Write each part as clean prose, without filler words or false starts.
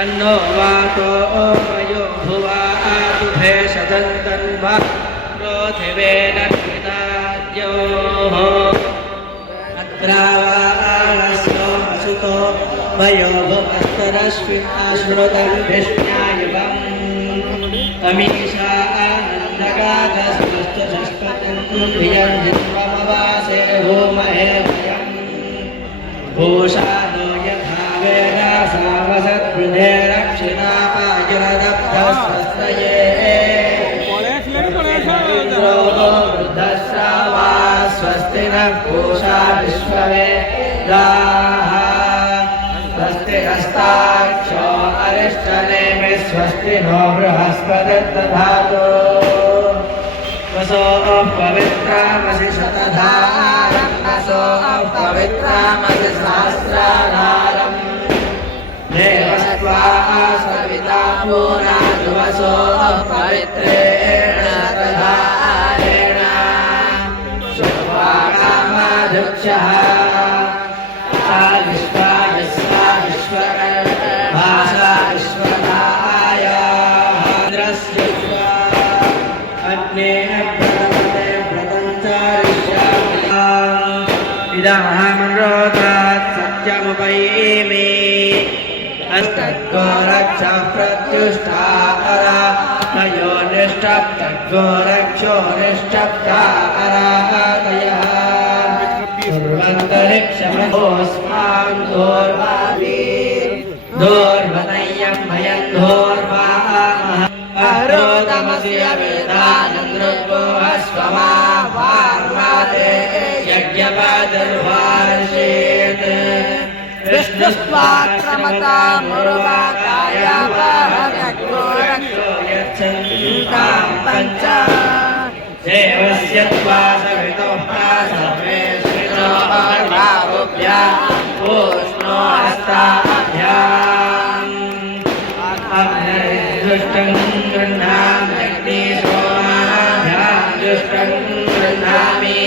तन्नो वातो मयो भुवा भेषजं तन्वा पृथिवेन कृताद्योः अत्रावाणस्यो असुतो मयो भुवस्तरश्विनाश्रुतं विष्ण्यायुवम् अमीषा आनन्दगाधस्तुस्तु षष्पतिं भियं जिह्वमवासे भूमहे भयम् भूषादो यथा वेदा सावसद्वृधे रक्षिणा आयुरदब्धस्वस्तये वृद्धश्रावा स्वस्ति नः पूषा विश्ववेदाः स्वस्ति हस्ताक्षो अरिष्टनेमि स्वस्ति नो बृहस्पतिर्दधातु वसो पवित्रामसि शतधारं वसो पवित्रामसि सहस्राधारम् देवस्त्वा सविता पूर्णातु वसो पवित्रेण शतधारेण शुभाकामाधुक्षः सा विश्वायस्वा विश्वकर्मा सा विश्वदाय इन्द्रस्य अग्ने प्रदमते प्रपञ्चारिष्यामि इदमहमरोधात् सत्यमुपैमि अस्तद्गोरक्षः प्रत्युष्टा अरातयो निष्टप्तद्गोरक्षो निष्टप्ता अरातयः सर्वन्तरिक्षमहोऽस्मान् दोर्वादि दोर्वतय्यं भयं दोर्वामः अरोदमस्य वेदानन्द्रो अस्वमा वार्वादे यज्ञपादर्वार्षेत् विष्णुस्त्वाक्रमता मुरुवाकायावहरक्रोरक्षो यच्छन्तां पञ्च देवस्य त्वा सवितोः सर्वे श्रिनो अर्भावुभ्यां पूष्णो हस्ताभ्याम् दुष्टं गृह्णामि अग्निशोमाभ्यां दुष्टं गृह्णामि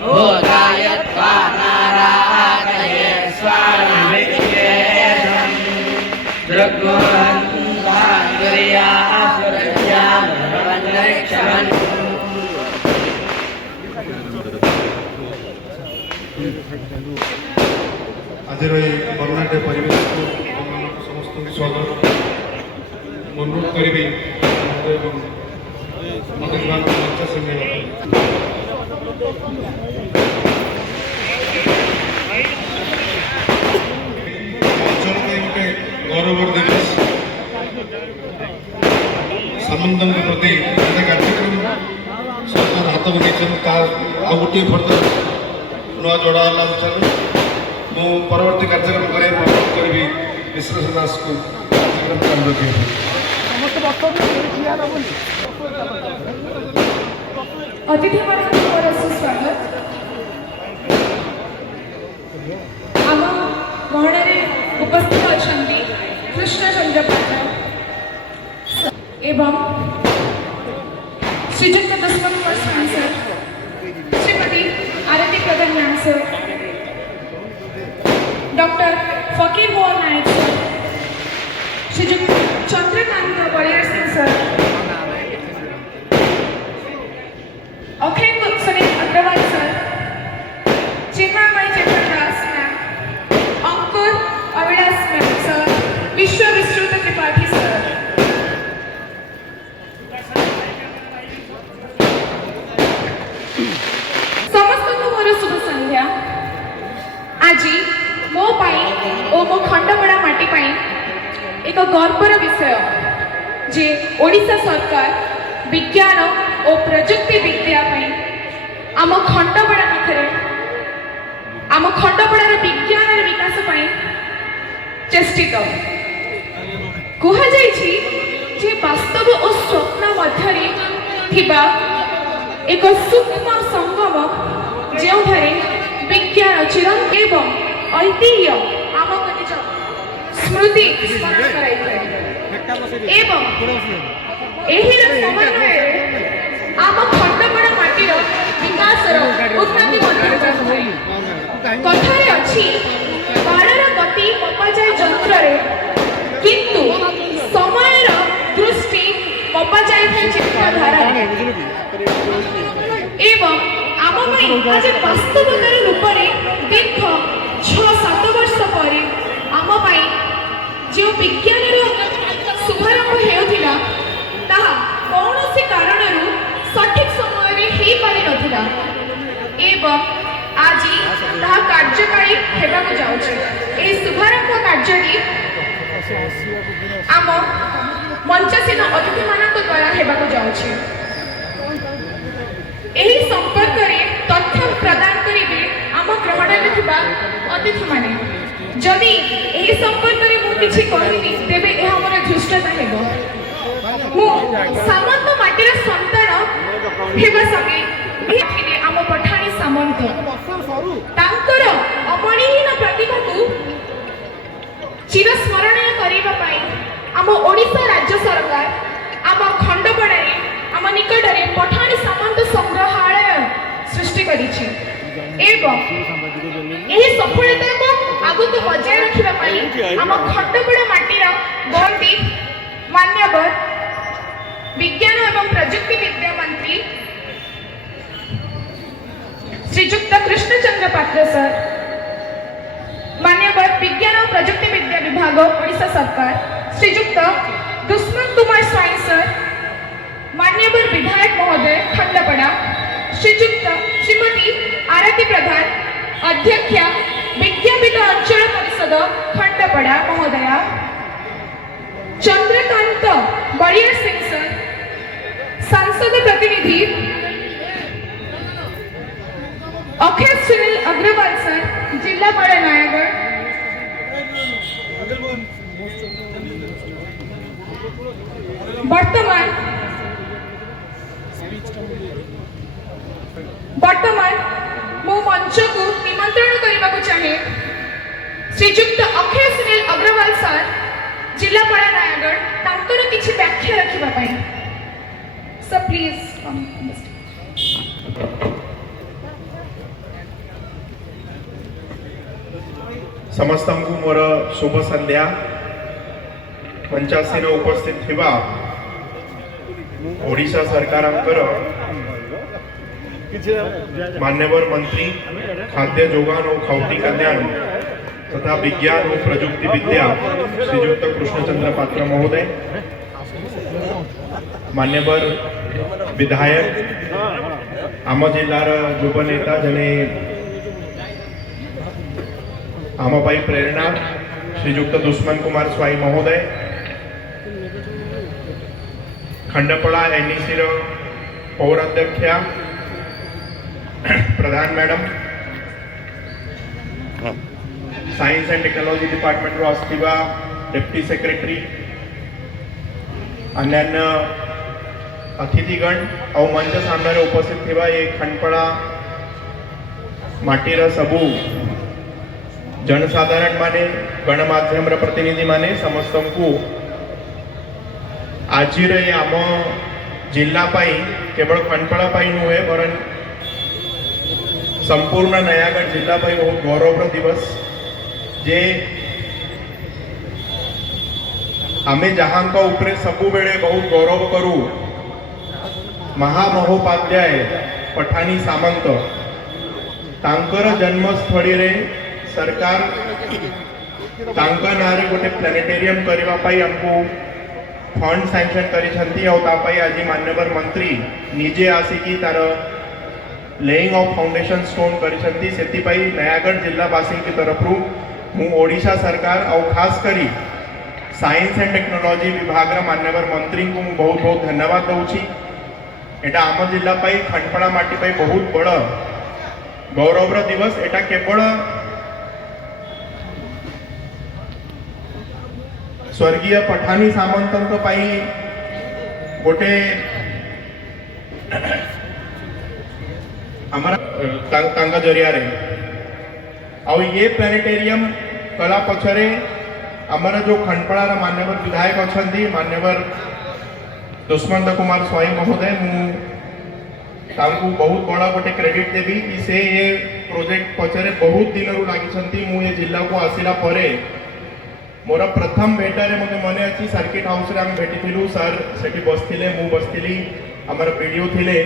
भूताय त्वा नारायणे स्वामिवेशं दृग्गोहन्ताङ्गुर्यासुरज्यामन्तरिक्षमन् आजर ये बर्णाढ्य परिवेश को समस्त स्वागत अनुरोध करी मंच संगे गोटे गौरवर दिवस सामंत प्रति कार्यक्रम सरकार हाथ में गोटे फर्दर नुआ जोड़ा मु परवर्ती कार्यक्रम अनुरोध करी विश्लेषण दास को कार्यक्रम चालू रखे अतिथि सुस्वागत आम गहण उपस्थित अच्छा कृष्णचंद्र पात्र एवं श्रीजुक्त दुष्म कुमार स्वामी सर श्रीमती आरती प्रधान मैम सर डॉक्टर फकीर मोहन नायक सर श्रीजुक्त चंद्रकांत बलियार सिंह सर अखिल सुनील अग्रवाल सर चिन्मय चंद्रदास मैम अंकुर अविनाश मैम सर विश्व विस्तृत त्रिपाठी सर समस्त को मोर शुभ संध्या आज मो पाई ओ मो खंडपड़ा माटी पाई एक गर्वर विषय जे ओडिशा सरकार विज्ञान और प्रजुक्ति विद्या आम खंडपड़ा पाखे आम खंडपड़ार विज्ञान विकास चेष्टित कहुई वास्तव और स्वप्न मध्य एक सूक्ष्म संगम जो विज्ञान चिरंत एवं ऐतिह्य आम निज स्मृति स्मरण कराई एवं समन्वय आम खंडपड़ा माटीर विकास उन्नति कथार अच्छी बाणर गति मपाजाए जंत्र किंतु ଏବଂ ଆମ ପାଇଁ ଆଜି ବାସ୍ତବତାର ରୂପରେ ଦୀର୍ଘ 6-7 ବର୍ଷ ପରେ ଆମ ପାଇଁ ଯେଉଁ ବିଜ୍ଞାନର ଶୁଭାରମ୍ଭ ହେଉଥିଲା ତାହା କୌଣସି କାରଣରୁ ସଠିକ ସମୟରେ ହେଇପାରିନଥିଲା ଏବଂ ଆଜି ତାହା କାର୍ଯ୍ୟକାରୀ ହେବାକୁ ଯାଉଛି। ଏହି ଶୁଭାରମ୍ଭ କାର୍ଯ୍ୟଟି ଆମ ମଞ୍ଚାସୀନ ଅତିଥିମାନଙ୍କ ଦ୍ୱାରା ହେବାକୁ ଯାଉଛି। ଏହି ସମ୍ପର୍କରେ ତଥ୍ୟ ପ୍ରଦାନ କରିବେ ଆମ ଗ୍ରହଣରେ ଥିବା ଅତିଥିମାନେ। ଯଦି ଏହି ସମ୍ପର୍କରେ ମୁଁ କିଛି କହିବି ତେବେ ଏହା ମୋର ଧୃଷ୍ଟତା ହେବ। ମୁଁ ସାମନ୍ତ ମାଟିର ସନ୍ତାନ ହେବା ସଙ୍ଗେ ଥିଲେ ଆମ ପଠାଣି ସାମନ୍ତ। ତାଙ୍କର ଅମଣିହୀନ ପ୍ରତିଭାକୁ ଚିରସ୍ମରଣୀୟ କରିବା ପାଇଁ ଆମ ଓଡ଼ିଶା ରାଜ୍ୟ ସରକାର ଆମ ଖଣ୍ଡପଡ଼ାରେ ଆମ ନିକଟରେ ପଠାଣି ସାମନ୍ତ ସଂଗ୍ରହାଳୟ ସୃଷ୍ଟି କରିଛି ଏବଂ ଏହି ସଫଳତାକୁ ଆଗକୁ ବଜାୟ ରଖିବା ପାଇଁ ଆମ ଖଣ୍ଡପଡ଼ା ମାଟିର ଗୌରବୀ ମାନ୍ୟବର ବିଜ୍ଞାନ ଏବଂ ପ୍ରଯୁକ୍ତି ବିଦ୍ୟା ମନ୍ତ୍ରୀ ଶ୍ରୀଯୁକ୍ତ କୃଷ୍ଣଚନ୍ଦ୍ର ପାତ୍ର ସାର୍, ମାନ୍ୟବର ବିଜ୍ଞାନ ଓ ପ୍ରଯୁକ୍ତି ବିଦ୍ୟା ବିଭାଗ ଓଡ଼ିଶା ସରକାର ଶ୍ରୀଯୁକ୍ତ ଦୁଷ୍ମନ୍ତ କୁମାର ସ୍ୱାଇଁ ସାର୍, ମାନ୍ୟବର ବିଧାୟକ ମହୋଦୟ ଖଣ୍ଡପଡ଼ା ଶ୍ରୀମତୀ ଆରତୀ ପ୍ରଧାନ ଅଧ୍ୟକ୍ଷା ବିଜ୍ଞାପିତ ଅଞ୍ଚଳ ପରିଷଦ ଖଣ୍ଡପଡ଼ା ମହୋଦୟା, ଚନ୍ଦ୍ରକାନ୍ତ ବଳିଆର ସିଂ ସାର୍, सांसद प्रतिनिधि अखिल सुनील अग्रवाल सर, जिलापाल नयागढ़, वर्तमान मो मंच को निमंत्रण करने को चाहे श्रीजुक्त अखिल सुनील अग्रवाल सर, जिलापाल नयागढ़, तांकर किछि व्याख्या रखिबा पाई। सर प्लीज समस्त को मोर शुभ संध्या। पंचासी उपस्थित थिबा ओडिशा सरकार मान्यवर मंत्री खाद्य जोगान और खाउटी कल्याण तथा विज्ञान और प्रजुक्ति विद्या श्रीयुक्त कृष्णचंद्र पात्र महोदय, मान्यवर विधायक आम जिलार युव नेता जने आम पाई प्रेरणा श्रीयुक्त दुष्मंत कुमार स्वाई महोदय, खंडपड़ा एनईसी पौराध्यक्षा Pradhan madam, science and technology department आसवा डेप्टी सेक्रेटरी, अन्यान्य अतिथिगण और मंच सामने उपस्थित थिबा ये खंडपड़ा माटीर सबू जनसाधारण माने गणमाध्यम प्रतिनिधि माने समस्त को आज आम जिला पाई केवल खंडपड़ा पाई नुहे बरन संपूर्ण नयागढ़ जिला पाई बहुत गौरव दिवस जे आमे जहां का उपरे सबु बेले बहुत गौरव करू महामहोपाध्याय पठानी सामंत तांकर जन्मस्थली रे सरकार तांका नारे गोटे प्लानेटेरियम करबा पाई हमको फंड सैंक्शन करिसंती और तापाई आज मान्यवर मंत्री निजे आसिकी तार लेइंग ऑफ फाउंडेशन स्टोन करिसंती। सेति पाई नयागढ़ जिल्लावासी की तरफरु मु ओडिशा सरकार और खास करी साइंस एंड टेक्नोलॉजी विभाग मान्यवर मंत्री को मु बहुत बहुत धन्यवाद दूची। एटा आम जिला पाई खंडपड़ा माटी पाई बहुत बड़ गौरवर दिवस। एटा केवल स्वर्गीय पठानी सामंत पाई गोटे हमारा जरिया रे और ये प्लानेटेरियम कला पछरे आमर जो खंडपड़ा मान्यवर विधायक अच्छा मान्यवर दुष्मंत कुमार स्वाई महोदय, मुझे बहुत बड़ा गोटे क्रेडिट देवी कि से ये प्रोजेक्ट पछरे बहुत दिन लगी। मुझे जिला को आसला परे मोर प्रथम भेटारे मत मन अच्छी सर्किट हाउस रे आम भेटी सर से बसते मु बसती आमर पीडीओ थिले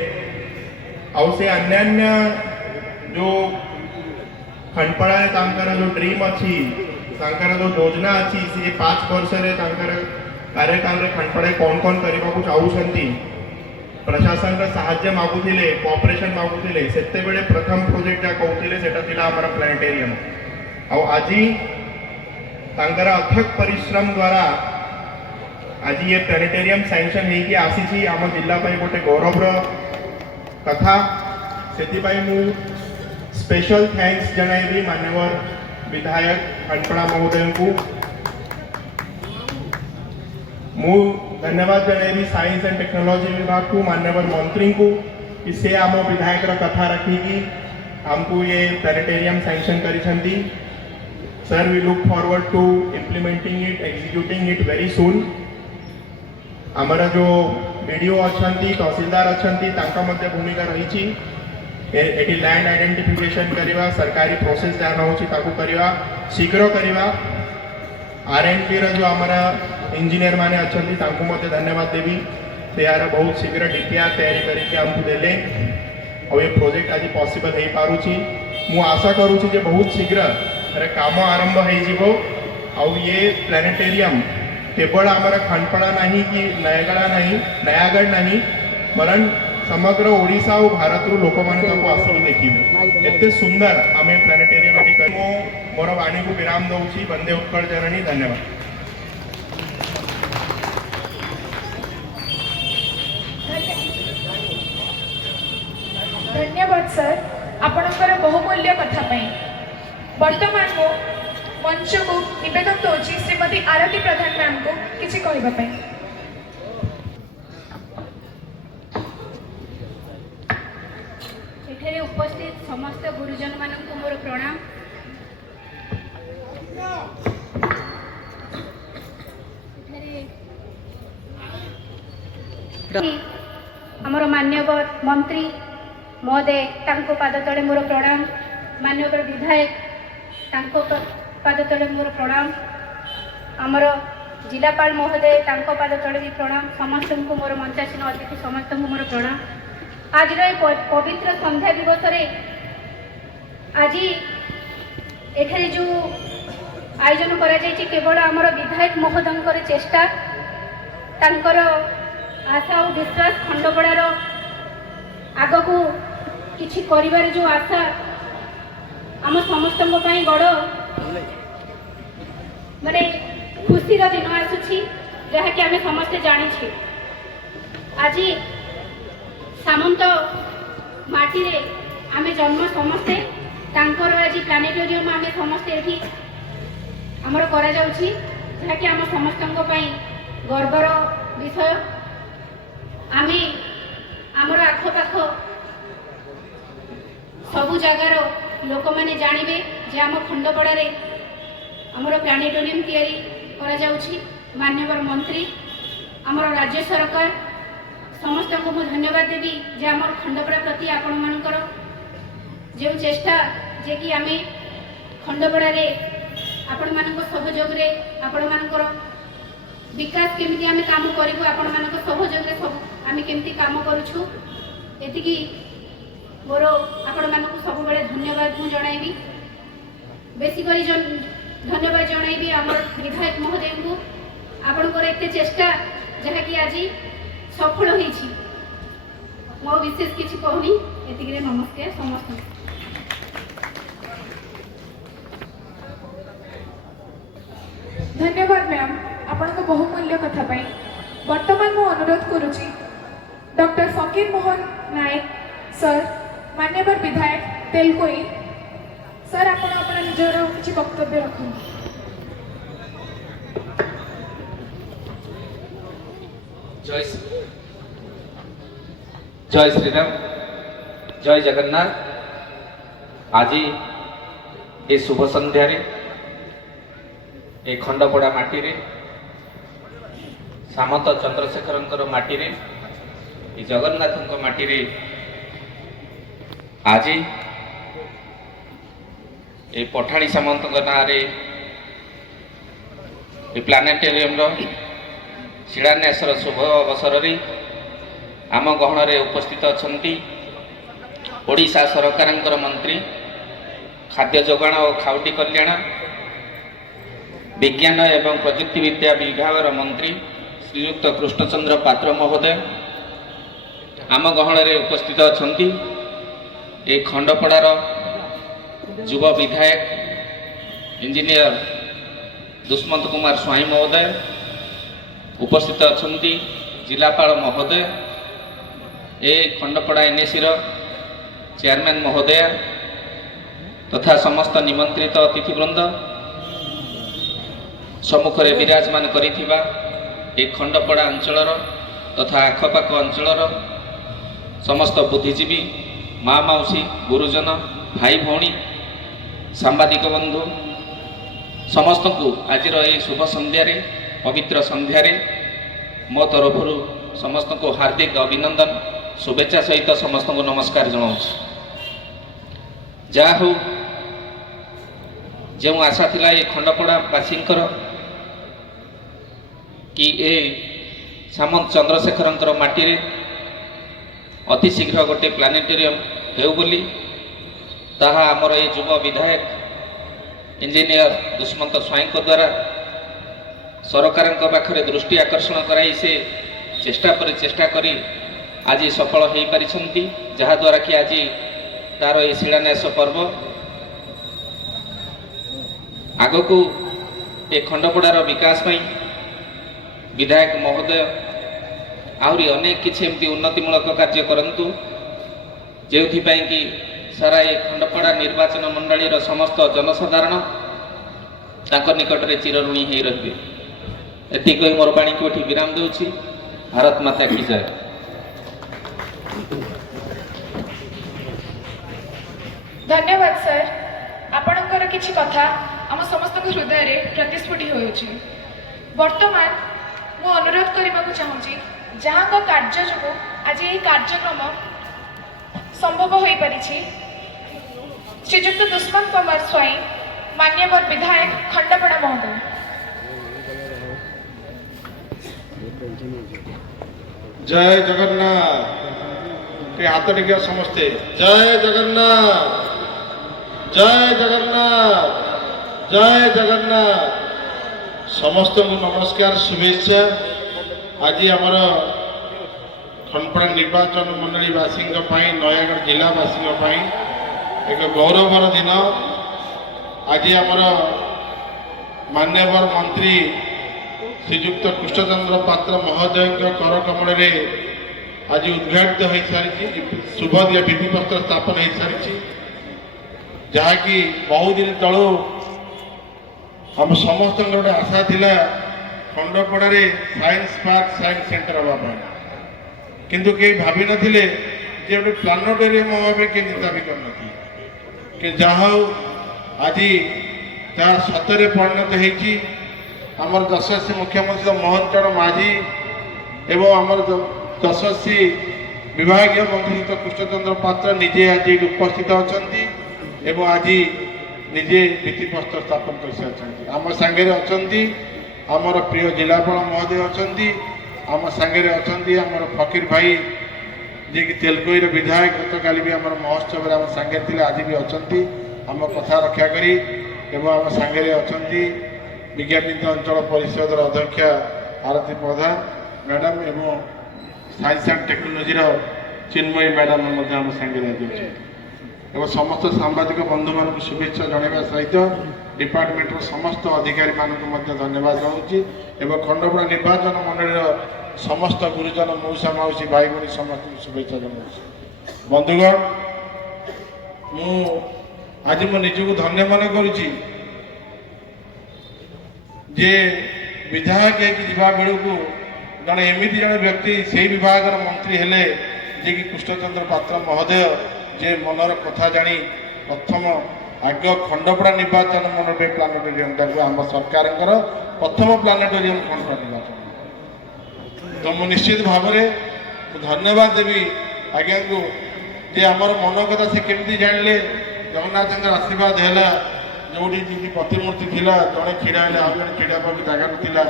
आउ से अन्यान्य जो खंडपड़ा तांकर जो ड्रीम अच्छी तांकर जो योजना अच्छी से 5 वर्ष रे तांकर कार्यकाल रे खंडपड़ा कौन कौन करने को चाहूछंती प्रशासन रे साहाय्य मागुथिले कोऑपरेशन मागुथिले सेते बेले प्रथम प्रोजेक्ट जा कहउथिले सेटा थिला हमर प्लानेटेरियम आउ आजी तांकर अथक परिश्रम द्वारा आज ये प्लानेटेरियम सैंक्शन होगी आसी आम जिला गोटे गौरवर कथा से मु स्पेशल थैंक्स जनइबी माननीय विधायक खंडपड़ा महोदय को मु धन्यवाद जनइबी साइंस एंड टेक्नोलॉजी विभाग को माननीय मंत्री को कि से आम विधायक कथा रखिकी हमको ये प्लानेटेरियम सैंक्शन करी sir we look forward to implementing it executing it very soon आमर जो वीडियो अच्छा तहसीलदार अच्छा भूमिका रही एटी लैंड आइडेंटिफिकेशन करवा सरकारी प्रोसेस जहाँ होगा शीघ्र करवा R&D जो आमर इंजीनियर माने अच्छा धन्यवाद देवी से यार बहुत शीघ्र DPR तैयारी करके आमको देले और ये प्रोजेक्ट आज पॉसिबल हो पारुची मु आशा करूची जे बहुत शीघ्र काम आरंभ हो ये प्लानेटेरियम केवल आमर खंडपड़ा नहीं कि नयागढ़ नहीं बरन समग्र ओडिशा और भारत रू लोक मान आसिक देखिए एते सुंदर आम प्लानेटेरियम मोर वाणी को विराम दौची वंदे उत्कल जननी धन्यवाद। धन्यवाद सर आपणकर बहुमूल्य कथा पाई। वर्तमान को मंच को निवेदन दौची श्रीमती आरती प्रधान मैम को किसी कहबा पाई। एठे उपस्थित समस्त गुरुजन मानक मोर प्रणाम। आमर मान्यवर मंत्री महोदय तांको पाद तले मोर प्रणाम। मान्यवर विधायक तांको पाद तले मोर प्रणाम। आमर जिलापाल महोदय तांको पाद तले भी प्रणाम। समस्त को मोर मंचासीन अतिथि समस्त को मोर प्रणाम। आज पवित्र संध्या दिवस रे आज एठारे जो आयोजन करा जायछि केवल आमर विधायक महोदयଙ୍କର चेष्टा तांकर आशा और विश्वास खंडपड़ार आग को किछि करिवार जो आशा आम समस्त बड़ माने खुशीर दिन आसुछि जहाँकि आम समस्ते जानी आज सामंत माटी रे आमे जन्म समस्ते तांकर आज प्लानेटोरियम आमे समस्ते एठी आमर करा जाउछि जहाँकि आम समस्तଙ୍କ ପାଇଁ गर्वर विषय। आमे आमर आखपाख सबु जगार लोक माने जानिबे जे आम खंडपड़ा रे आमर प्लानेटोरियम तैयारी करा जाउछि। माननीय मंत्री आमर राज्य सरकार समस्त को मु धन्यवाद देवी जे आमर खंडपड़ा प्रति आपण मानकर जो चेष्टा जे कि आमे खंडपड़ा रे आपण मानक सहयोग रे आपण मानकर विकास केमिति आमे काम करिबो आपण मानक सहयोग रे सब आमे केमिति काम करूछु एतिकी मोर आपण मानक सब बेले धन्यवाद मु जणाइबी। बेसी करी धन्यवाद जणाइबी आमर विधायक महोदय को आपणकर एते चेष्टा जहाँ कि आज सफल होइछि। मो विशेष किछि कहनी एतिकी रे नमस्कार समस्त। धन्यवाद मैम आपण को बहुमूल्य कथा पाई। वर्तमान मु अनुरोध करुछि डॉक्टर फकीर मोहन नायक सर मान्यवर विधायक तेलकोई सर आपण अपना निजर किछि वक्तव्य रखु। जय श्री राम जय जगन्नाथ। आज ये शुभ संध्या ए खंडपड़ा माटी रे सामंत चंद्रशेखर माटी रे जगन्नाथ माटी रे आज ये पठाणी सामंत ना रे प्लानेटेरियम शिलान्यासर शुभ अवसर रे आम गहन उपस्थित अच्छा ओडिशा सरकार मंत्री खाद्य जोगाण और खाउटी कल्याण विज्ञान एवं प्रजुक्ति विद्या विभाग मंत्री श्रीयुक्त कृष्णचंद्र पात्र महोदय आम गहन उपस्थित अच्छा ये खंडपड़ार युव विधायक इंजीनियर दुष्मंत कुमार स्वाई महोदय उपस्थित अच्छा जिलापाल महोदय ए खंडपड़ा एनएसी चेयरमैन महोदय तथा समस्त निमंत्रित अतिथिवृंद सम्मुख विराजमान करिथिबा ए खंडपड़ा अंचल तथा आखपाख अंचल समस्त बुद्धिजीवी माँ मौसी गुरुजन भाई भौणी सांबादिक बंधु समस्त को आज शुभ संध्यारे पवित्र संध्यारे मो तरफ समस्त को हार्दिक अभिनंदन शुभेच्छा सहित समस्त को नमस्कार जनाऊँ जहा हो जो आशा थिला ये खंडपड़ा बासींकर कि ए सामंत चंद्रशेखर माटी रे अति शीघ्र गोटे प्लानेटेरियम हेउ बोली ताहा आमर ये युव विधायक इंजीनियर दुष्मंत स्वाई द्वारा सरकार पाखरे दृष्टि आकर्षण कराई से चेष्टा पर चेष्टा करी आज सफल हो पारिछंती जहा द्वारा कि आज तार ये शिलान्यास पर्व आग को ए खंडपड़ार विकास पाई विधायक महोदय आहरी अनेक किछि एमती उन्नतिमूलक कार्य करंतु जेउथिपाई कि सारा ए खंडपड़ा निर्वाचन मंडलीर समस्त जनसाधारण तांकर निकट में चिरऋणी हो रही एति कही मोर बाणी को एठी विराम देउछि। भारत माता की जय। धन्यवाद सर आपणकर किछि कथा आम समस्त हृदय रे प्रतिस्फुटी होउछि। वर्तमान मु अनुरोध करबाकू चाहूँगी जहाँ का कार्य जो आज यही कार्यक्रम संभव हो पारिछि श्रीजुक्त दुष्मंत कुमार स्वाई मान्यवर विधायक खंडपड़ा महोदय। जय जगन्नाथ के हाथ टिके समस्ते जय जगन्नाथ जय जगन्नाथ जय जगन्नाथ समस्त को नमस्कार शुभेच्छा। आज आमर खंडपड़ा निर्वाचन मंडली वासी नयागढ़ जिलावासी एक गौरवर दिन आज आमर मान्यवर मंत्री श्रीजुक्त कृष्णचंद्र पात्र महोदय कर कमल आज उद्घाटित हो सारी शुभ दिया भित्तिप्रस्तर स्थापन हो सारी जहाँकि बहुत दिन तलू आम समस्त गोटे आशा थिला खंडपड़ा साइंस पार्क साइंस सेंटर हाँपाई किंतु कई भावी नथिले जे गोटे प्लानेटोरियम हाँपे के चिंता भी कर जहाँ आज जहाँ सतरे परिणत होती आमर यशस्वी मुख्यमंत्री मोहन चरण माझी एवं आमर यशस्वी विभागीय मंत्री कृष्णचंद्र पात्र निजे आज उपस्थित अच्छा आज निजे भित्तिप्रस्तर स्थापन कर सारी आम सांगे अच्छा आमर प्रिय जिलापाल महोदय अच्छा आम सांगे अच्छा आमर फकीर भाई जी कि तेलकोईर विधायक गत काली भी आम महोत्सव आम सांगे थे आज भी अच्छा आम कथा रक्षा करी एवं आम सांगे अच्छा विज्ञापित अंचल परिषद अध्यक्षा आरती प्रधान मैडम एवं science and technology Chinmayi madam आम सांगे एवं समस्त सांबादिक बंधु मान शुभेच्छा जनवा सहित डिपार्टमेंट समस्त अधिकारी मानक धन्यवाद जनाऊँगी एवं खंडपड़ा निर्वाचन मंडली समस्त गुरुजन मौसा मौसी भाई भाई समस्त शुभेच्छा जनाऊँ। बंधुगण मु आज मो निजक धन्य मन करुच्ची जे विधायक जा बेलू जड़े एमती जड़े व्यक्ति से विभाग मंत्री हेले जे कि कृष्णचंद्र पात्र महोदय जे मनर कथा जानी प्रथम आग खंडपड़ा निर्वाचन मंडल प्लानेटोरियम टाक आम सरकार प्रथम प्लानेटोरियम खंडपड़ा निर्वाचन तो मुझे निश्चित भाव में धन्यवाद देवी आज्ञा को जे आमर मन कथा से केमती जानले जगन्नाथ आशीर्वाद है जो प्रतिमूर्ति थिला जड़े छिड़ा हेले आउ जड़े छिड़ा पाक जगह नाला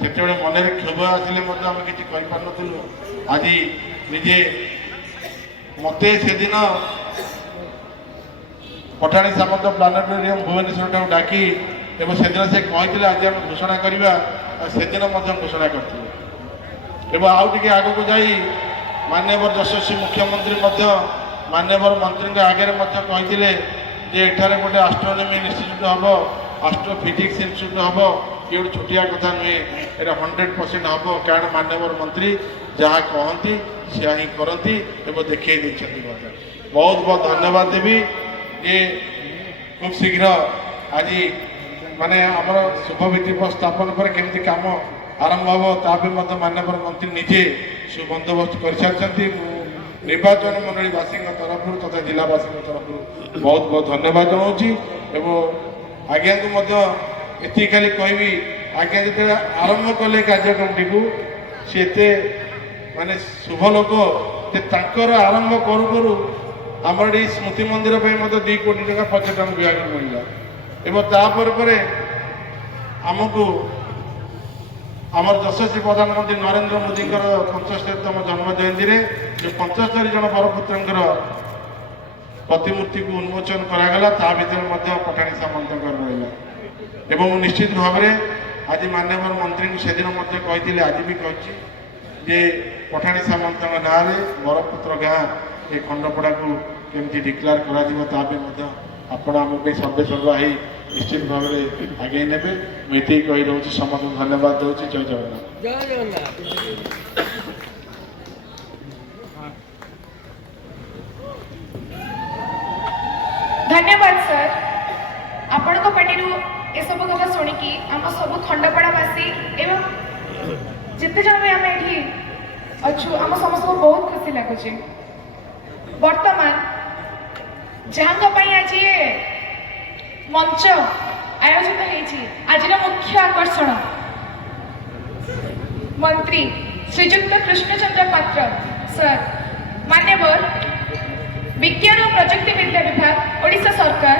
से मन क्षोभ आसिले आम किसी आज ନିଜେ ମୋତେ ସେଦିନ ପଠାଣି ସାମନ୍ତ ପ୍ଲାନେଟୋରିୟମ ଭୁବନେଶ୍ୱରଟାକୁ ଡାକି ଏବଂ ସେଦିନ ସେ କହିଥିଲେ ଆଜି ଆମେ ଘୋଷଣା କରିବା, ଆଉ ସେଦିନ ମଧ୍ୟ ଘୋଷଣା କରିଥିଲେ। ଏବଂ ଆଉ ଟିକେ ଆଗକୁ ଯାଇ ମାନ୍ୟବର ଯଶସ୍ୱୀ ମୁଖ୍ୟମନ୍ତ୍ରୀ ମଧ୍ୟ ମାନ୍ୟବର ମନ୍ତ୍ରୀଙ୍କ ଆଗରେ ମଧ୍ୟ କହିଥିଲେ ଯେ ଏଠାରେ ଗୋଟେ ଆଷ୍ଟ୍ରୋନୋମି ଇନଷ୍ଟିଚ୍ୟୁଟ୍ ହେବ, ଆଷ୍ଟ୍ରୋଫିଜିକ୍ସ ଇନଷ୍ଟିଚ୍ୟୁଟ୍ ହେବ। ଇଏ ଗୋଟେ ଛୋଟିଆ କଥା ନୁହେଁ, ଏଇଟା 100% ହେବ। କାରଣ ମାନ୍ୟବର ମନ୍ତ୍ରୀ ଯାହା କହନ୍ତି ସେୟା ହିଁ କରନ୍ତି ଏବଂ ଦେଖାଇ ଦେଇଛନ୍ତି ମଧ୍ୟ। ବହୁତ ବହୁତ ଧନ୍ୟବାଦ ଦେବି ଯେ ଖୁବ୍ ଶୀଘ୍ର ଆଜି ମାନେ ଆମର ଶୁଭ ଭିତ୍ତିକ ସ୍ଥାପନ ପରେ କେମିତି କାମ ଆରମ୍ଭ ହେବ ତା ପାଇଁ ମଧ୍ୟ ମାନ୍ୟବର ମନ୍ତ୍ରୀ ନିଜେ ସୁବନ୍ଦୋବସ୍ତ କରିସାରିଛନ୍ତି। ମୁଁ ନିର୍ବାଚନ ମଣ୍ଡଳୀବାସୀଙ୍କ ତରଫରୁ ତଥା ଜିଲ୍ଲାବାସୀଙ୍କ ତରଫରୁ ବହୁତ ବହୁତ ଧନ୍ୟବାଦ ଜଣାଉଛି। ଏବଂ ଆଜ୍ଞାଙ୍କୁ ମଧ୍ୟ ଏତିକି ଖାଲି କହିବି, ଆଜ୍ଞା ଯେତେବେଳେ ଆରମ୍ଭ କଲେ କାର୍ଯ୍ୟକ୍ରମଟିକୁ ସେ ଏତେ ମାନେ ଶୁଭ ଲୋକ ଯେ ତାଙ୍କର ଆରମ୍ଭ କରୁ କରୁ ଆମର ଏଇ ସ୍ମୃତି ମନ୍ଦିର ପାଇଁ ମଧ୍ୟ 2 କୋଟି ଟଙ୍କା ପର୍ଯ୍ୟଟନ ବିଭାଗରୁ ମିଳିଲା। ଏବଂ ତାପରେ ପରେ ଆମକୁ ଆମର ଯଶସ୍ୱୀ ପ୍ରଧାନମନ୍ତ୍ରୀ ନରେନ୍ଦ୍ର ମୋଦିଙ୍କର 75ତମ ଜନ୍ମ ଜୟନ୍ତୀରେ ଯେଉଁ 75 ଜଣ ବରପୁତ୍ରଙ୍କର ପ୍ରତିମୂର୍ତ୍ତିକୁ ଉନ୍ମୋଚନ କରାଗଲା, ତା ଭିତରେ ମଧ୍ୟ ପଠାଣି ସାମନ୍ତଙ୍କର ରହିଲା। ଏବଂ ମୁଁ ନିଶ୍ଚିତ ଭାବରେ ଆଜି ମାନ୍ୟବର ମନ୍ତ୍ରୀଙ୍କୁ ସେଦିନ ମଧ୍ୟ କହିଥିଲି, ଆଜି ବି କହିଛି ଯେ ପଠାଣି ସାମନ୍ତଙ୍କ ନାଁରେ ବରପୁତ୍ର ଗାଁ ଏ ଖଣ୍ଡପଡ଼ାକୁ କେମିତି ଡିକ୍ଲେୟାର କରାଯିବ ତା ପାଇଁ ମଧ୍ୟ ଆପଣ ଆମ ପାଇଁ ସର୍ବେସର୍ବା ହେଇ ନିଶ୍ଚିତ ଭାବରେ ଆଗେଇ ନେବେ। ମୁଁ ଏତିକି କହି ରହୁଛି, ସମସ୍ତଙ୍କୁ ଧନ୍ୟବାଦ ଦେଉଛି। ଜୟ ଜଗନ୍ନାଥ। ଧନ୍ୟବାଦ ସାର୍। ଆପଣଙ୍କ ପାଟିରୁ ଏସବୁ କଥା ଶୁଣିକି ଆମ ସବୁ ଖଣ୍ଡପଡ଼ାବାସୀ ଏବଂ ଯେତେ ଜଣ ବି ଆମେ ଏଠି ଅଛୁ ଆମ ସମସ୍ତଙ୍କୁ ବହୁତ ଖୁସି ଲାଗୁଛି। ବର୍ତ୍ତମାନ ଯାହାଙ୍କ ପାଇଁ ଆଜି ଏ ମଞ୍ଚ ଆୟୋଜିତ ହେଇଛି, ଆଜିର ମୁଖ୍ୟ ଆକର୍ଷଣ ମନ୍ତ୍ରୀ ଶ୍ରୀଯୁକ୍ତ କୃଷ୍ଣଚନ୍ଦ୍ର ପାତ୍ର ସାର୍, ମାନ୍ୟବର ବିଜ୍ଞାନ ଓ ପ୍ରଯୁକ୍ତି ବିଦ୍ୟା ବିଭାଗ, ଓଡ଼ିଶା ସରକାର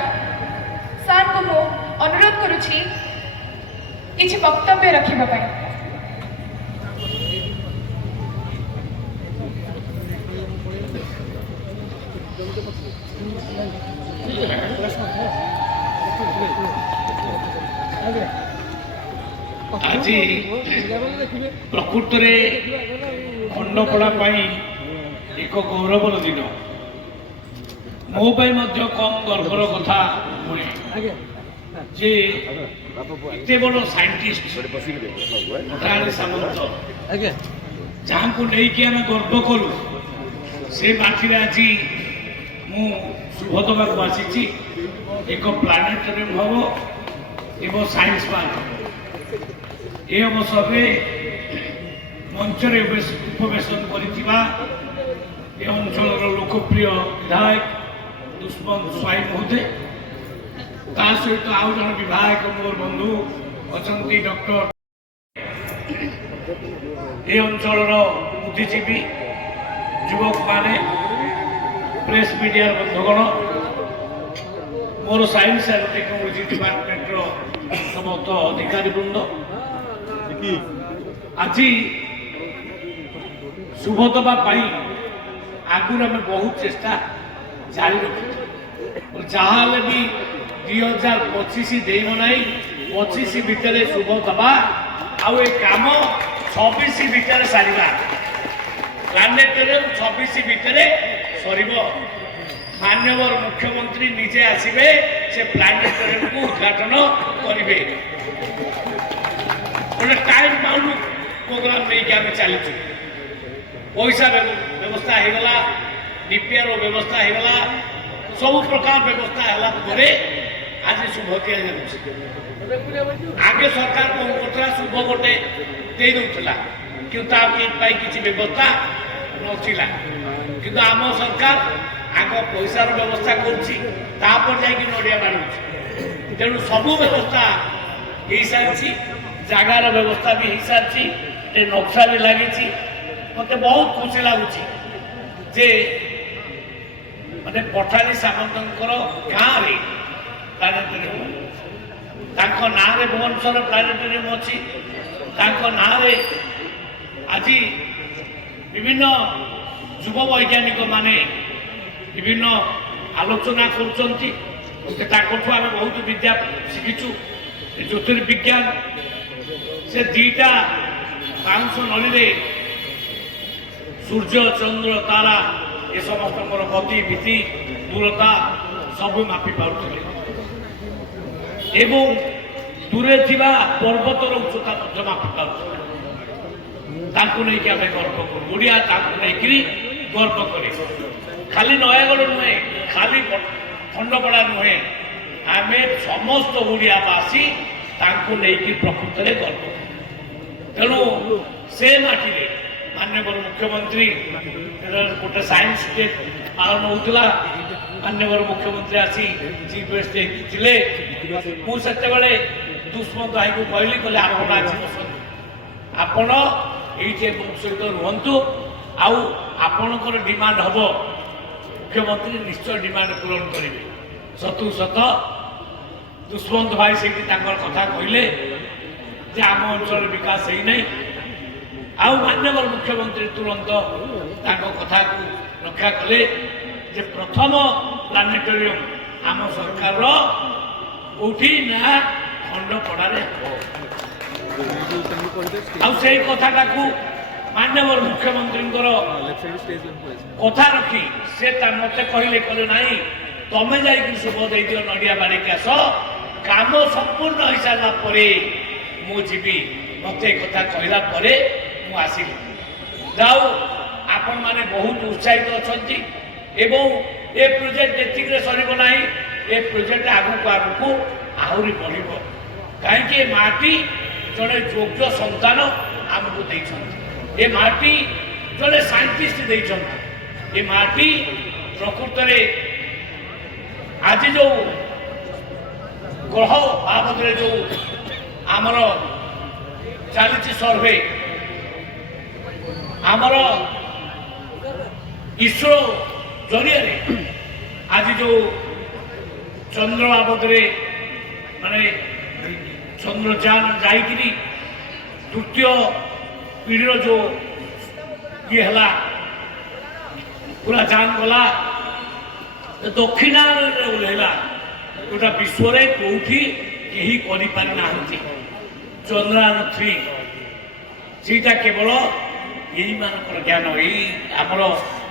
ସାର୍ଙ୍କୁ ମୁଁ ଅନୁରୋଧ କରୁଛି କିଛି ବକ୍ତବ୍ୟ ରଖିବା ପାଇଁ। আজি ପ୍ରକୃତରେ ଖଣ୍ଡପଡ଼ା ପାଇଁ ଏକ ଗୌରବର ଦିନ। ମୋ ପାଇଁ ମଧ୍ୟ କମ୍ ଗର୍ବର କଥା ନୁହେଁ ଯେ ଏତେ ବଡ଼ ସାଇଣ୍ଟିଷ୍ଟ ପଠାଣି ସାମନ୍ତ, ଯାହାଙ୍କୁ ନେଇକି ଆମେ ଗର୍ବ କରୁ, ସେ ମାଟିରେ ଆଜି ମୁଁ ଶୁଭ ଦେବାକୁ ଆସିଛି। ଏକ ପ୍ଲାନେଟୋରିୟମ ହେବ ଏବଂ ସାଇନ୍ସ ପାର୍କ ହେବ। ଏ ଅବସରରେ ମଞ୍ଚରେ ଉପବେଶନ କରିଥିବା ଏ ଅଞ୍ଚଳର ଲୋକପ୍ରିୟ ବିଧାୟକ ଦୁଷ୍ମନ୍ତ ସ୍ୱାଇଁ ମହୋଦୟ, ତା ସହିତ ଆଉ ଜଣେ ବିଧାୟକ ମୋର ବନ୍ଧୁ ଅଛନ୍ତି ଡକ୍ଟର, ଏ ଅଞ୍ଚଳର ବୁଦ୍ଧିଜୀବୀ ଯୁବକମାନେ, ପ୍ରେସ୍ ମିଡ଼ିଆର ବନ୍ଧୁଗଣ, ମୋର ସାଇନ୍ସ ଆଣ୍ଡ ଟେକ୍ନୋଲୋଜି ଡିପାର୍ଟମେଣ୍ଟର ସମସ୍ତ ଅଧିକାରୀ ବୃନ୍ଦ, ଆଜି ଶୁଭ ଦେବା ପାଇଁ ଆଗରୁ ଆମେ ବହୁତ ଚେଷ୍ଟା ଜାରି ରଖିଛୁ। ଯାହା ହେଲେ ବି 2025 ଦେଇବ ନାହିଁ, 25 ଭିତରେ ଶୁଭ ଦେବା, ଆଉ ଏ କାମ 26 ଭିତରେ ସାରିବା। ପ୍ଲାନେଟୋରିୟମ 26 ଭିତରେ ସରିବ। ମାନ୍ୟବର ମୁଖ୍ୟମନ୍ତ୍ରୀ ନିଜେ ଆସିବେ, ସେ ପ୍ଲାନେଟୋରିୟମକୁ ଉଦ୍ଘାଟନ କରିବେ। ଗୋଟେ ଟାଇମ୍ ବାଉଣ୍ଡ ପ୍ରୋଗ୍ରାମ ନେଇକି ଆମେ ଚାଲିଛୁ। ପଇସା ବ୍ୟବସ୍ଥା ହେଇଗଲା, ଡିପିଆର ବ୍ୟବସ୍ଥା ହେଇଗଲା, ସବୁ ପ୍ରକାର ବ୍ୟବସ୍ଥା ହେଲା ପରେ ଆଜି ଶୁଭ ଦିଆଯାଉଛି। ଆଗେ ସରକାର କଣ କରୁଥିଲା, ଶୁଭ ଗୋଟେ ଦେଇ ଦେଉଥିଲା, କିନ୍ତୁ ତା ପାଇଁ କିଛି ବ୍ୟବସ୍ଥା ନଥିଲା। କିନ୍ତୁ ଆମ ସରକାର ଆଗ ପଇସାର ବ୍ୟବସ୍ଥା କରୁଛି, ତାପରେ ଯାଇକି ନଡ଼ିଆ ବାଢୁଛି। ତେଣୁ ସବୁ ବ୍ୟବସ୍ଥା ହେଇସାରିଛି, ଜାଗାର ବ୍ୟବସ୍ଥା ବି ହେଇସାରିଛି, ନକ୍ସା ବି ଲାଗିଛି। ମୋତେ ବହୁତ ଖୁସି ଲାଗୁଛି ଯେ ମାନେ ପଠାଣି ସାମନ୍ତଙ୍କର ଗାଁରେ ପ୍ଲାନେଟୋରିୟମ, ତାଙ୍କ ନାଁରେ ଭୁବନେଶ୍ୱର ପ୍ଲାନେଟୋରିୟମ ଅଛି, ତାଙ୍କ ନାଁରେ ଆଜି ବିଭିନ୍ନ ଯୁବ ବୈଜ୍ଞାନିକ ମାନେ ବିଭିନ୍ନ ଆଲୋଚନା କରୁଛନ୍ତି। ତାଙ୍କଠୁ ଆମେ ବହୁତ ବିଦ୍ୟା ଶିଖିଛୁ। ଜ୍ୟୋତିର୍ବିଜ୍ଞାନ ସେ ଦୁଇଟା ବାଉଁଶ ନଳୀରେ ସୂର୍ଯ୍ୟ ଚନ୍ଦ୍ର ତାରା ଏ ସମସ୍ତଙ୍କର ଗତି ଭୀତି ଦୂରତା ସବୁ ମାପି ପାରୁଥିଲେ ଏବଂ ଦୂରେ ଥିବା ପର୍ବତର ଉଚ୍ଚତା ମଧ୍ୟ ମାପି ପାରୁଥିଲେ। ତାଙ୍କୁ ନେଇକି ଆମେ ଗର୍ବ କରୁ। ଓଡ଼ିଆ ତାଙ୍କୁ ନେଇକିରି ଗର୍ବ କରେ। ଖାଲି ନୟାଗଡ଼ ନୁହେଁ, ଖାଲି ଖଣ୍ଡପଡ଼ା ନୁହେଁ, ଆମେ ସମସ୍ତ ଓଡ଼ିଆବାସୀ ତାଙ୍କୁ ନେଇକି ପ୍ରକୃତରେ ଗର୍ବ କରୁ। ତେଣୁ ସେ ମାଟିରେ ମାନ୍ୟବର ମୁଖ୍ୟମନ୍ତ୍ରୀ ଗୋଟେ ସାଇନ୍ସ ଡେ ପାଳନ ହେଉଥିଲା। ମାନ୍ୟବର ମୁଖ୍ୟମନ୍ତ୍ରୀ ଆସି ଚିଫ୍ ଗେଷ୍ଟ ଥିଲେ। ମୁଁ ସେତେବେଳେ ଦୁଷ୍ମନ୍ତ ଭାଇକୁ କହିଲି ଆପଣ ଆଜି ବସନ୍ତୁ, ଆପଣ ଏଇଠି ମୋ ସହିତ ରୁହନ୍ତୁ, ଆଉ ଆପଣଙ୍କର ଡିମାଣ୍ଡ ହେବ ମୁଖ୍ୟମନ୍ତ୍ରୀ ନିଶ୍ଚୟ ଡିମାଣ୍ଡ ପୂରଣ କରିବେ। ସତୁ ସତ ଦୁଷ୍ମନ୍ତ ଭାଇ ସେଇଠି ତାଙ୍କର କଥା କହିଲେ ଯେ ଆମ ଅଞ୍ଚଳର ବିକାଶ ହେଇନାହିଁ। ଆଉ ମାନ୍ୟବର ମୁଖ୍ୟମନ୍ତ୍ରୀ ତୁରନ୍ତ ତାଙ୍କ କଥାକୁ ରକ୍ଷା କଲେ ଯେ ପ୍ରଥମ ପ୍ଲାନେଟୋରିୟମ ଆମ ସରକାରର କୋଉଠି ନା ଖଣ୍ଡପଡ଼ାରେ ହେବ। ଆଉ ସେଇ କଥାଟାକୁ ମାନ୍ୟବର ମୁଖ୍ୟମନ୍ତ୍ରୀଙ୍କର କଥା ରଖି ସେ ମତେ କହିଲେ ନାହିଁ ତମେ ଯାଇକି ଶୁଭ ଦେଇଦିଅ ନଡ଼ିଆ ବାଡ଼ିକି ଆସ, କାମ ସମ୍ପୂର୍ଣ୍ଣ ହେଇସାରିଲା ପରେ ମୁଁ ଯିବି। ମତେ ଏ କଥା କହିଲା ପରେ ମୁଁ ଆସିଲି। ଯାଉ ଆପଣମାନେ ବହୁତ ଉତ୍ସାହିତ ଅଛନ୍ତି ଏବଂ ଏ ପ୍ରୋଜେକ୍ଟ ଏତିକିରେ ସରିବ ନାହିଁ। ଏ ପ୍ରୋଜେକ୍ଟ ଆଗକୁ ଆଗକୁ ଆହୁରି ବଢ଼ିବ। କାହିଁକି ଏ ମାଟି ଜଣେ ଯୋଗ୍ୟ ସନ୍ତାନ ଆମକୁ ଦେଇଛନ୍ତି। ଏ ମାଟି ଜଣେ ସାଇଣ୍ଟିଷ୍ଟ ଦେଇଛନ୍ତି। ଏ ମାଟି ପ୍ରକୃତରେ ଆଜି ଯେଉଁ ଗ୍ରହ ବାବଦରେ ଯେଉଁ ଆମର ଚାଲିଛି ସର୍ଭେ, ଆମର ଇସ୍ରୋ ଜରିଆରେ ଆଜି ଯେଉଁ ଚନ୍ଦ୍ର ବାବଦରେ ମାନେ ଚନ୍ଦ୍ରଯାନ ଯାଇକିରି ତୃତୀୟ ପିଢ଼ିର ଯେଉଁ ଇଏ ହେଲା ପୁରା ଯାନ ଗଲା ଦକ୍ଷିଣାରେ ଓହ୍ଲେଇଲା, ଯୋଉଟା ବିଶ୍ୱରେ କୋଉଠି କେହି କରିପାରି ନାହାନ୍ତି। ଚନ୍ଦ୍ରୟାନ 3 ସେଇଟା କେବଳ ଏଇମାନଙ୍କର ଜ୍ଞାନ, ଏଇ ଆମର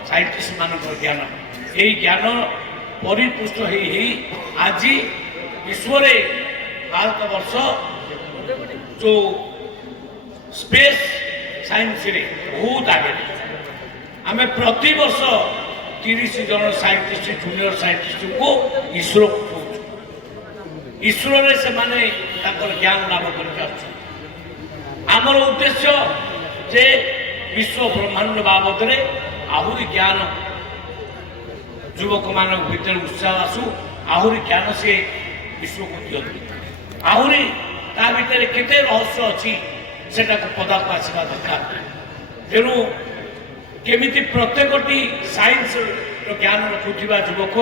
ସାଇଣ୍ଟିଷ୍ଟ ମାନଙ୍କର ଜ୍ଞାନ। ଏଇ ଜ୍ଞାନ ପରିପୁଷ୍ଟ ହେଇ ହେଇ ଆଜି ବିଶ୍ୱରେ ଭାରତବର୍ଷ ଯେଉଁ ସ୍ପେସ୍ ସାଇନ୍ସରେ ବହୁତ ଆଗରେ। ଆମେ ପ୍ରତିବର୍ଷ 30 ଜଣ ସାଇଣ୍ଟିଷ୍ଟ ଜୁନିୟର ସାଇଣ୍ଟିଷ୍ଟଙ୍କୁ ଇସ୍ରୋ ପଠାଉଛୁ। ଇସ୍ରୋରେ ସେମାନେ ତାଙ୍କର ଜ୍ଞାନ ଲାଭ କରିକି ଆସୁଛନ୍ତି। ଆମର ଉଦ୍ଦେଶ୍ୟ ଯେ ବିଶ୍ୱ ବ୍ରହ୍ମାଣ୍ଡ ବାବଦରେ ଆହୁରି ଜ୍ଞାନ ଯୁବକମାନଙ୍କ ଭିତରେ ଉତ୍ସାହ ଆସୁ, ଆହୁରି ଜ୍ଞାନ ସେ ବିଶ୍ୱକୁ ଦିଅନ୍ତି। ଆହୁରି ତା ଭିତରେ କେତେ ରହସ୍ୟ ଅଛି ସେଟାକୁ ପଦାକୁ ଆସିବା ଦରକାର। ତେଣୁ କେମିତି ପ୍ରତ୍ୟେକଟି ସାଇନ୍ସର ଜ୍ଞାନ ରଖୁଥିବା ଯୁବକ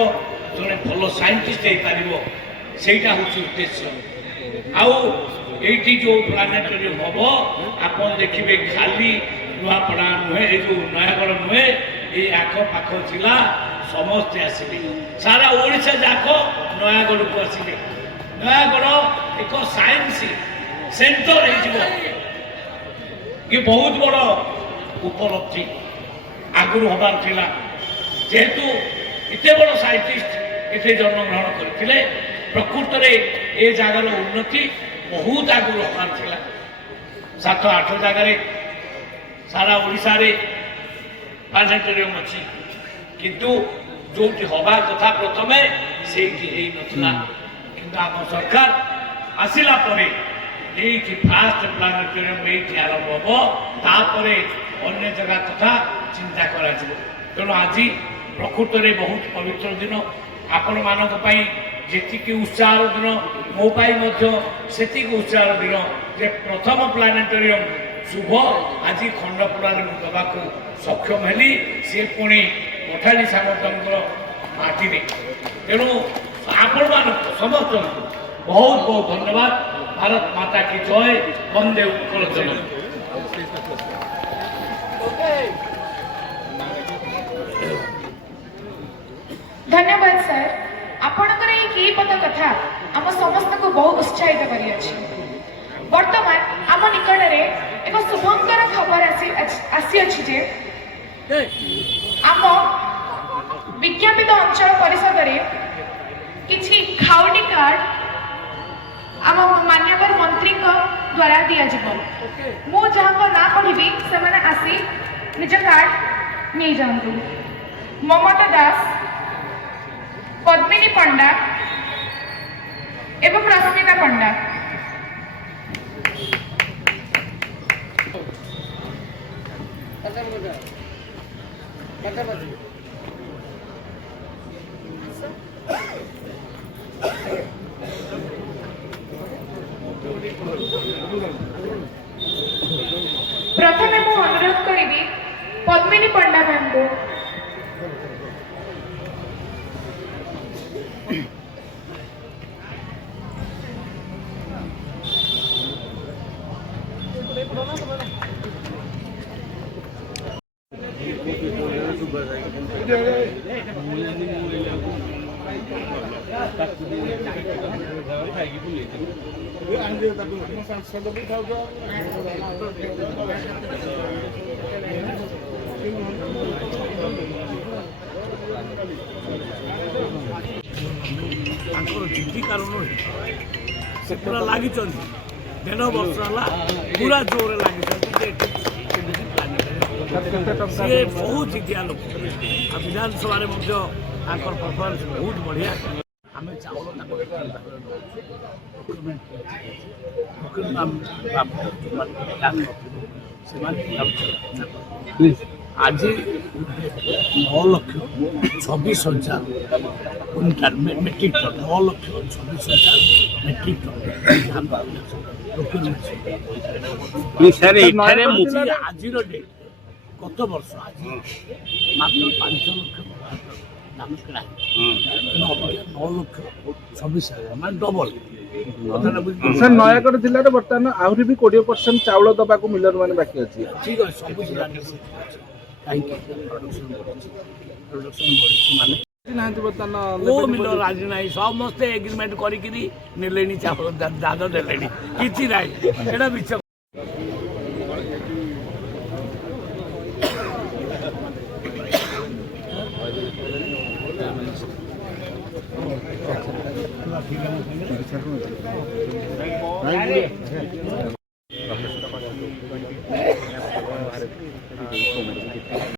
ଜଣେ ଭଲ ସାଇଣ୍ଟିଷ୍ଟ ହେଇପାରିବ, ସେଇଟା ହେଉଛି ଉଦ୍ଦେଶ୍ୟ। ଆଉ এইটি যে প্লানেটোরিয়াম হব আপন দেখবে খালি নূয়াপড়া নুহে এই যে নয়াগড় নুহে এই আখপাখ জেলা সমস্তে আসবে, সারা ওড়িশা যাক নয়াগড়କୁ আসবে। নয়াগড় এক সাইন্স সেন্টর হয়েছিল। ये बहुत बड़ उपलब्धि आगुरी हबार थिला, जेहेतु एते बड़ साइंटिस्ट इथे जन्मग्रहण करथिले। प्रकृत रे ए जगार उन्नति बहुत आगुरी हबार थिला। 7-8 जगह सारा ओडिशा रे प्लानेटोरियम अछि, किंतु जोटी हबा कथा प्रथमे सेठी हेई नथला। किंतु आम सरकार आसिला परे এইটি ফার্স্ট প্লানেটোরিয়াম এইটি আরম্ভ হব, তারপরে অন্য জায়গা কথা চিন্তা করা যাব। তেণু আজি প্রকৃতরে বহুত পবিত্র দিন, আপন মানক পাই যেতিকি উৎসাহর দিন, মো পাই মধ্য সেতিকি উৎসাহর দিন যে প্রথম প্লানেটোরিয়াম শুভ আজি খণ্ডপড়ারে মু দেবাকু সক্ষম হেলি, সে পুଣି পঠাণী সামন্তଙ୍କର মাটিরে। তেণু আপন মানক সমস্ত बहुत बहुत धन्यवाद। भारत माता की जय, वंदे उत्कल जननी। धन्यवाद सर आपणकर ये केईपद कथा आम समस्त को बहुत उत्साहित करियछि वर्तमान आम निकट में एक शुभंकर खबर आसी अछि जे आम विज्ञापित अंचल परिषद रे किछि खाउटी कार्ड आम मान्यवर मंत्री द्वारा दिया जिवो मु जहाँ ना पढ़ी से आसी निज कार्ड नहीं जातु ममता दास पद्मिनी पंडा एवं रश्मिता पंडा प्रथमे मु अनुरोध करी पद्मिनी पंडा मैम को जिद्दी कारण से पूरा लगी 1.5 वर्ष है पूरा जोर लगी सी बहुत जिदिया लोक विधानसभा परफॉर्मेंस बहुत बढ़िया आम चाउल आज 9,26,000 quintal metric tonne 9,26,000 metric tonne आज डेट गत वर्ष आज मात्र 5 लक्ष दाम किଣା 9,26,000 मान डबल सर नयागढ़ जिले में बर्तमान आहरी भी 20% चाउल दबाक मिलर मैंने बाकी अच्छी ठीक है सब जिला कहीं प्रोडक्शन बढ़ी मिलर आज ना समस्ते एग्रीमेंट करें चावल दाद दे कि ना मिछ